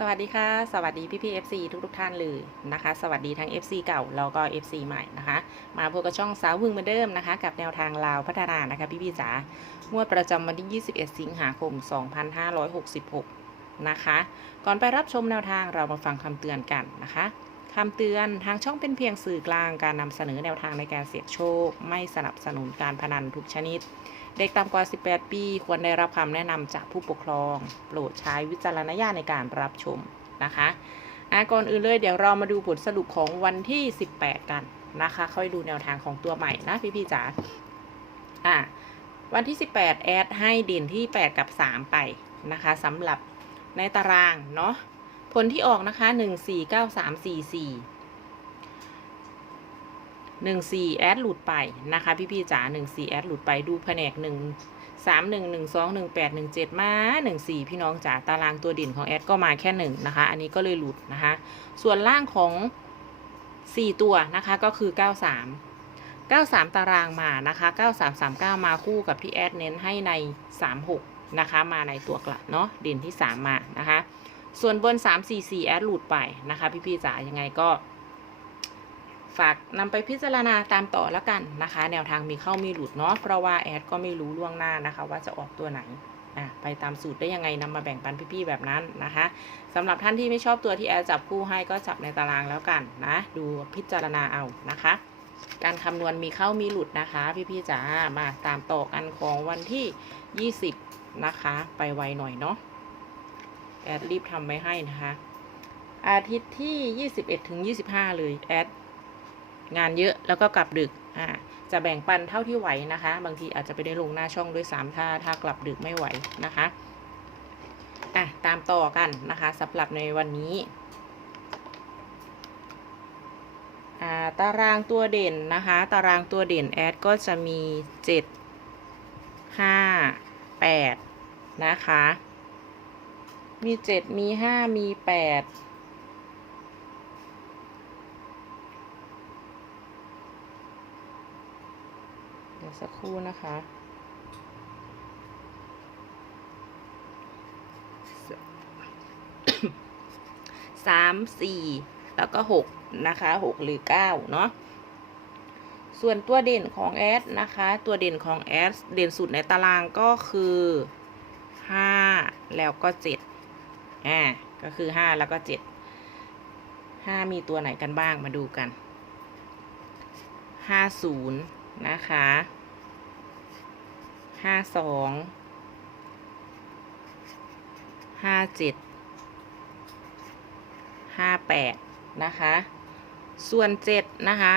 สวัสดีค่ะ สวัสดีพี่พี่ FC ทุกทุกๆท่านเลยนะคะ สวัสดีทั้ง FC เก่าแล้วก็ FC ใหม่นะคะ มาพบกับช่องสาววึงเหมือนเดิมนะคะ กับแนวทางลาวพัฒนานะคะ พี่พี่จ๋างวดประจำวันที่ 21 สิงหาคม 2566 นะคะ ก่อนไปรับชมแนวทางเรามาฟังคำเตือนกันนะคะ คำเตือนทางช่องเป็นเพียงสื่อกลางการนำเสนอแนวทางในการเสี่ยงโชค ไม่สนับสนุนการพนันทุกชนิด เด็กต่ำกว่า 18 ปี ควรได้รับคำแนะนำจากผู้ปกครอง โปรดใช้วิจารณญาณในการรับชมนะคะอะก่อนอื่นเลยเดี๋ยวเรามาดูผลสรุปของวันที่ 18 กันนะคะ ค่อยดูแนวทางของตัวใหม่นะพี่ๆจ๋าอะวันที่ 18 แอดให้เด่นที่ 8 กับ 3 ไปนะคะสำหรับในตารางเนาะ ผลที่ออกนะคะ1 4 9 3 4 4หนึ่งสี่แอดหลุดไปนะคะพี่พี่จ๋าหนึ่งสี่แอดหลุดไปดูแผนกหนึ่งสามหนึ่งหนึ่งสองหนึ่งแปดหนึ่งเจ็ดมาหนึ่งสี่พี่น้องจ๋าตารางตัวเด่นของแอดก็มาแค่หนึ่งนะคะ อันนี้ก็เลยหลุดนะคะ ส่วนล่างของสี่ตัวนะคะก็คือเก้าสามเก้าสามตารางมานะคะเก้าสามสามเก้ามาคู่กับที่แอดเน้นให้ในสามหกนะคะ มาในตัวกลับเนาะเด่นที่สามมานะคะ ส่วนบนสามสี่สี่แอดหลุดไปนะคะพี่พี่ๆจ๋ายังไงก็ ฝากนำไปพิจารณาตามต่อแล้วกันนะคะ แนวทางมีเข้ามีหลุดเนาะเพราะว่าแอดก็ไม่รู้ล่วงหน้านะคะ ว่าจะออกตัวไหนอะไปตามสูตรได้ยังไงนำมาแบ่งปันพี่ๆแบบนั้นนะคะสำหรับท่านที่ไม่ชอบตัวที่แอดจับคู่ให้ก็จับในตารางแล้วกันนะ ดูพิจารณาเอานะคะการคำนวณมีเข้ามีหลุดนะคะ พี่ๆจ๋ามาตามต่อกันของวันที่ 20 นะคะ ไปไวหน่อยเนาะ แอดรีบทำไว้ให้นะคะ อาทิตย์ที่ 21 ถึง 25 เลยแอดงานเยอะแล้วก็กลับดึกอ่าจะแบ่งปันเท่าที่ไหวนะคะ บางทีอาจจะไปได้ลงหน้าช่องด้วยซ้ำถ้าถ้ากลับดึกไม่ไหวนะคะอะตามต่อกันนะคะสำหรับในวันนี้อ่าตารางตัวเด่นนะคะ ตารางตัวเด่นแอดก็จะมีเจ็ดห้าแปดนะคะ มีเจ็ดมีห้ามีแปดเดี๋ยวสักครู่นะคะสามสี่แล้วก็หกนะคะหกหรือเก้าเนาะส่วนตัวเด่นของแอดนะคะ ตัวเด่นของแอดเด่นสุดในตารางก็คือห้าแล้วก็เจ็ด อ่าก็คือห้าแล้วก็เจ็ดห้ามีตัวไหนกันบ้างมาดูกันห้าศูนย์นะคะห้าสองห้าเจ็ดห้าแปดนะคะ ส่วนเจ็ดนะคะ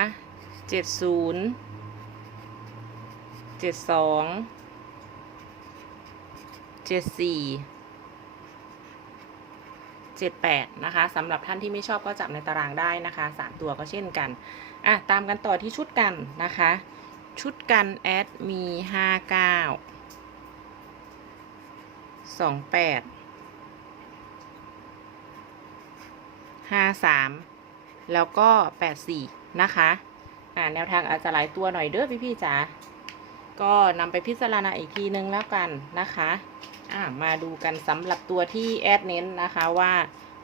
เจ็ดศูนย์เจ็ดสองเจ็ดสี่ เจ็ดแปดนะคะสำหรับท่านที่ไม่ชอบก็จับในตารางได้นะคะสามตัวก็เช่นกันอะตามกันต่อที่ชุดกันนะคะ ชุดกันแอดมีห้าเก้าสองแปดห้าสามแล้วก็แปดสี่นะคะอ่าแนวทางอาจจะหลายตัวหน่อยเด้อพี่พี่ๆจ๋าก็นำไปพิจารณาอีกทีนึงแล้วกันนะคะ มาดูกันสำหรับตัวที่แอดเน้นนะคะว่า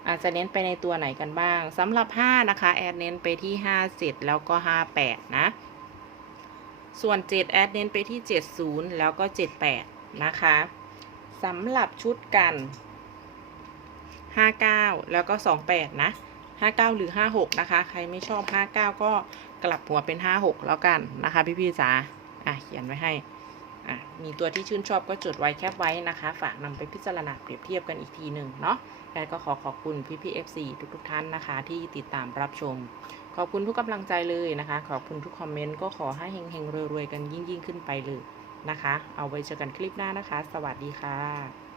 อาจจะเน้นไปในตัวไหนกันบ้างสำหรับ 5 นะคะ แอดเน้นไปที่ 5 7 แล้วก็ 58 นะ ส่วน 7 แอดเน้นไปที่ 70 แล้วก็ 78 นะคะสำหรับชุดกัน 59 แล้วก็ 28 นะ 59 หรือ 56 นะคะ ใครไม่ชอบ 59 ก็กลับหัวเป็น 56 แล้วกันนะคะ พี่ๆจ๋าอะเขียนไว้ให้ อะมีตัวที่ชื่นชอบก็จดไว้แคปไว้นะคะ ฝากนำไปพิจารณาเปรียบเทียบกันอีกทีหนึ่งเนาะแล้วก็ขอขอบคุณพี่พี่ FC ทุกๆท่านนะคะ ที่ติดตามรับชม ขอบคุณทุกกำลังใจเลยนะคะ ขอบคุณทุกคอมเมนต์ก็ขอให้เฮงๆรวยๆกันยิ่งๆ ขึ้นไปเลยนะคะ เอาไว้เจอกันคลิปหน้านะคะ สวัสดีค่ะ